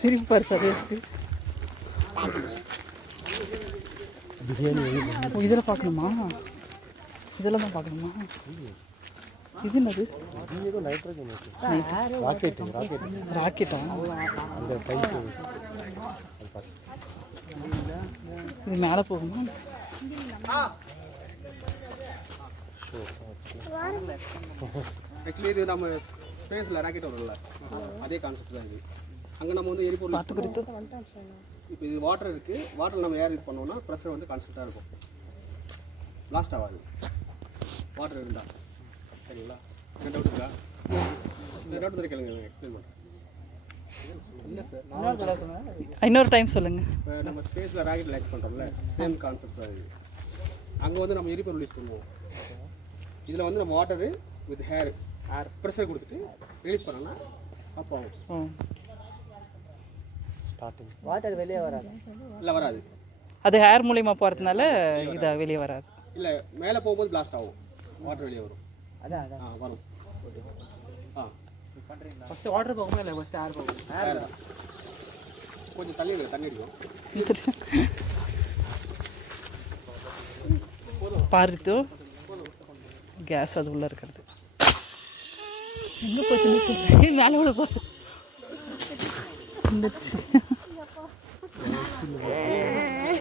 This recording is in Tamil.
சிரிப்பு பாரு சதேஷ்க்கு. இதில் பார்க்கணுமா? இதெல்லாம் தான் பார்க்கணுமா? இது என்னது? ராக்கெட்டா? இது மேலே போகுமா? ஆக்சுவலி இது நம்ம ஸ்பேஸில் ராக்கெட் வரும்ல, அதே கான்செப்ட் தான் இது. அங்கே நம்ம வந்து எரிபொருள் இப்போ இது வாட்டர் இருக்குது. வாட்டர் நம்ம ஏர் இது பண்ணோம்னா ப்ரெஷர் வந்து கான்ஸ்டண்ட்டாக இருக்கும், லாஸ்ட் ஆகாது வாட்டர் இருந்தால். சரிங்களா? என்ன டவுட் இருக்கா? இந்த டவுட் வந்து கேளுங்க, எக்ஸ்பிளைன் பண்ணுறேன். இல்லை சார், இன்னொரு டைம் சொல்லுங்கள். இப்போ நம்ம ஸ்பேஸில் ராக்கெட் லைட் பண்ணுறோம்ல, சேம் கான்செப்ட் தான் இது. அங்கே வந்து நம்ம எரிபொருள் யூஸ் பண்ணுவோம். இதில் வந்து நம்ம வாட்டரு வித் ஏர் ப்ரெஷர் கொடுத்துட்டு ரிலீஸ் பண்ணோம்னா அப்போ ஆகும். ஸ்டார்டிங் வாட்டர் வெளியே வராது. இல்லை வராது, அது ஹேர் மூலியமா போகிறதுனால இதை வெளியே வராது. இல்லை மேலே போகும்போது பிளாஸ்ட் ஆகும், வாட்டர் வெளியே வரும். அதான் வரும். ஃபஸ்ட்டு வாட்டர் போகுமா இல்லை ஃபஸ்ட்டு ஏர் போகும்? ஏர் தான். கொஞ்சம் தண்ணி அடிக்கும். பாருத்து கேஸ் அது உள்ளே இருக்கிறது. எங்கே போச்சு? மேலே விட போகுது.